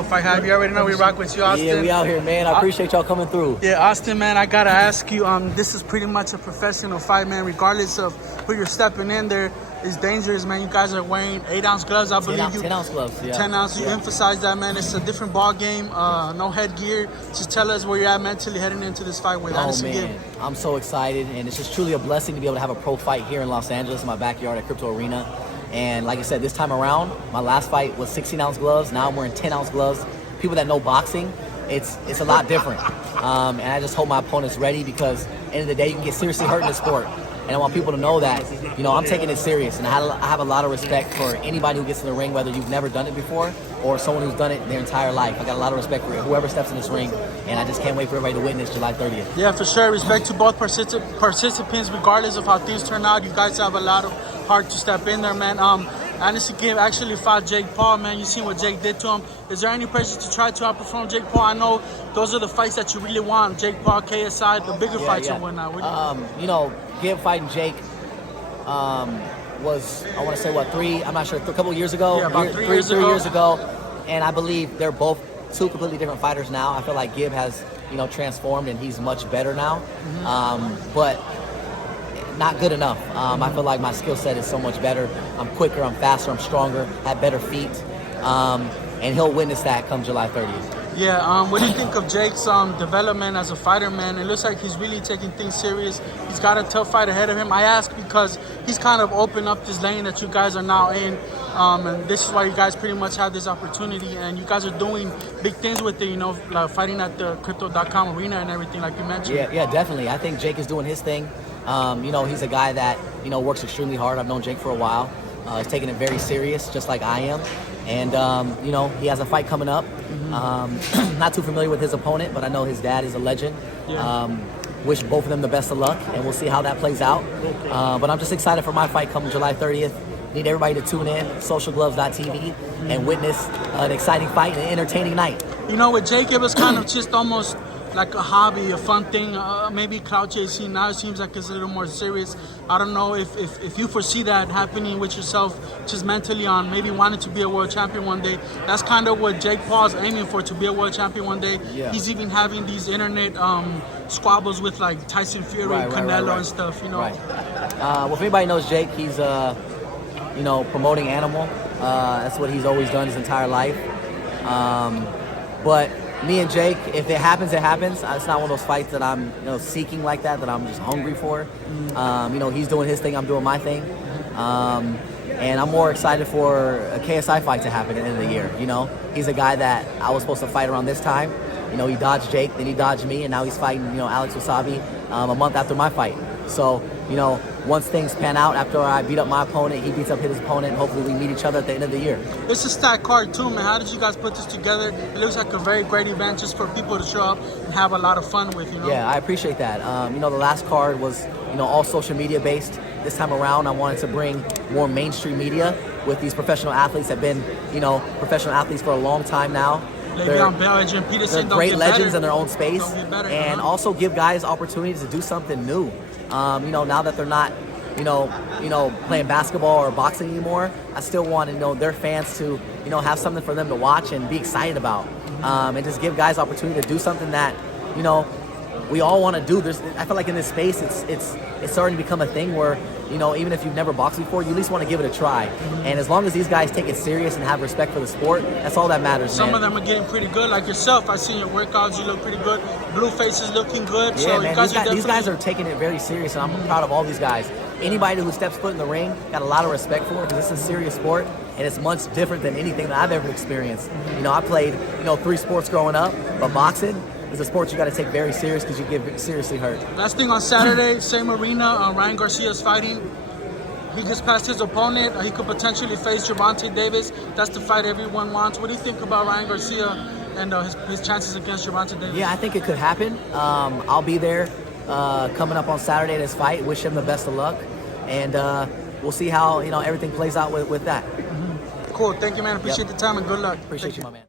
of FightHype. You already know we rock with you, Austin. Yeah, we out here, man. I appreciate y'all coming through. Yeah, Austin, man, I gotta ask you. This is pretty much a professional fight, man. Regardless of who you're stepping in there, it's dangerous, man. You guys are wearing 8-ounce gloves, I believe. 10-ounce gloves, yeah. 10 ounce. You emphasize that, man. It's a different ball game. No headgear. Just tell us where you're at mentally heading into this fight with AnEson. Man, I'm so excited, and it's just truly a blessing to be able to have a pro fight here in Los Angeles, in my backyard at Crypto Arena. And like I said, this time around, my last fight was 16-ounce gloves. Now I'm wearing 10-ounce gloves. People that know boxing, it's a lot different. And I just hope my opponent's ready, because at the end of the day, you can get seriously hurt in this sport. And I want people to know that, you know, I'm taking it serious. And I have a lot of respect for anybody who gets in the ring, whether you've never done it before or someone who's done it their entire life. I got a lot of respect for whoever steps in this ring. And I just can't wait for everybody to witness July 30th. Yeah, for sure. Respect to both participants, regardless of how things turn out. You guys have a lot of heart to step in there, man. AnEson actually fought Jake Paul, man. You seen what Jake did to him. Is there any pressure to try to outperform Jake Paul? I know those are the fights that you really want. Jake Paul, KSI, the bigger fights and whatnot. You know, Gib fighting Jake was, I want to say, what, I'm not sure, a couple of years ago? Yeah, about 3 years ago. And I believe they're both two completely different fighters now. I feel like Gib has, you know, transformed, and he's much better now. But not good enough. I feel like my skill set is so much better. I'm quicker, I'm faster, I'm stronger, have better feet. And he'll witness that come July 30th. Yeah, what do you think of Jake's development as a fighter, man? It looks like he's really taking things serious. He's got a tough fight ahead of him. I ask because he's kind of opened up this lane that you guys are now in. And this is why you guys pretty much have this opportunity. And you guys are doing big things with it, you know, like fighting at the Crypto.com arena and everything, like you mentioned. Yeah, definitely. I think Jake is doing his thing. You know, he's a guy that, you know, works extremely hard. I've known Jake for a while. He's taking it very serious, just like I am. And, you know, he has a fight coming up. Not too familiar with his opponent, but I know his dad is a legend. Wish both of them the best of luck, and we'll see how that plays out. But I'm just excited for my fight coming July 30th. Need everybody to tune in, socialgloves.tv, and witness an exciting fight and an entertaining night. You know, with Jake, it was kind of just almost like a hobby, a fun thing, maybe clout chasing. Now it seems like it's a little more serious. I don't know if you foresee that happening with yourself, just mentally, on maybe wanting to be a world champion one day. That's kind of what Jake Paul's aiming for, to be a world champion one day. Yeah. He's even having these internet squabbles with like Tyson Fury, Canelo and stuff, you know. Well, if anybody knows Jake, he's you know, promoting animal. That's what he's always done his entire life. But me and Jake, if it happens, it happens. It's not one of those fights that I'm, you know, seeking like that I'm just hungry for. You know, he's doing his thing, I'm doing my thing. And I'm more excited for a KSI fight to happen at the end of the year. You know, he's a guy that I was supposed to fight around this time. You know, he dodged Jake, then he dodged me, and now he's fighting, you know, Alex Wasabi a month after my fight. So, you know, once things pan out, after I beat up my opponent, he beats up his opponent, and hopefully we meet each other at the end of the year. It's a stacked card too, man. How did you guys put this together? It looks like a very great event just for people to show up and have a lot of fun with, you know? Yeah, I appreciate that. You know, the last card was, you know, all social media based. This time around, I wanted to bring more mainstream media with these professional athletes that have been, you know, professional athletes for a long time now. They're great legends in their own space, and also give guys opportunities to do something new. You know, now that they're not, you know, playing basketball or boxing anymore, I still want, you know, their fans to, you know, have something for them to watch and be excited about, and just give guys opportunity to do something that, you know, we all want to do. I feel like in this space, it's starting to become a thing where, you know, even if you've never boxed before, you at least want to give it a try. And as long as these guys take it serious and have respect for the sport, that's all that matters, Some man. of them are getting pretty good, like yourself. I seen your workouts, you look pretty good. Blueface is looking good. Yeah, so man, these guys are taking it very serious, and I'm proud of all these guys. Anybody who steps foot in the ring, got a lot of respect for it, because it's a serious sport, and it's much different than anything that I've ever experienced. You know, I played, you know, 3 sports growing up, but boxing is a sport you got to take very serious, because you get seriously hurt. Last thing, on Saturday, same arena, Ryan Garcia's fighting. He gets past his opponent. He could potentially face Gervonta Davis. That's the fight everyone wants. What do you think about Ryan Garcia and his chances against Gervonta Davis? Yeah, I think it could happen. I'll be there coming up on Saturday at his fight. Wish him the best of luck, and we'll see how, you know, everything plays out with that. Cool. Thank you, man. Appreciate the time, and good luck. Appreciate you, my man.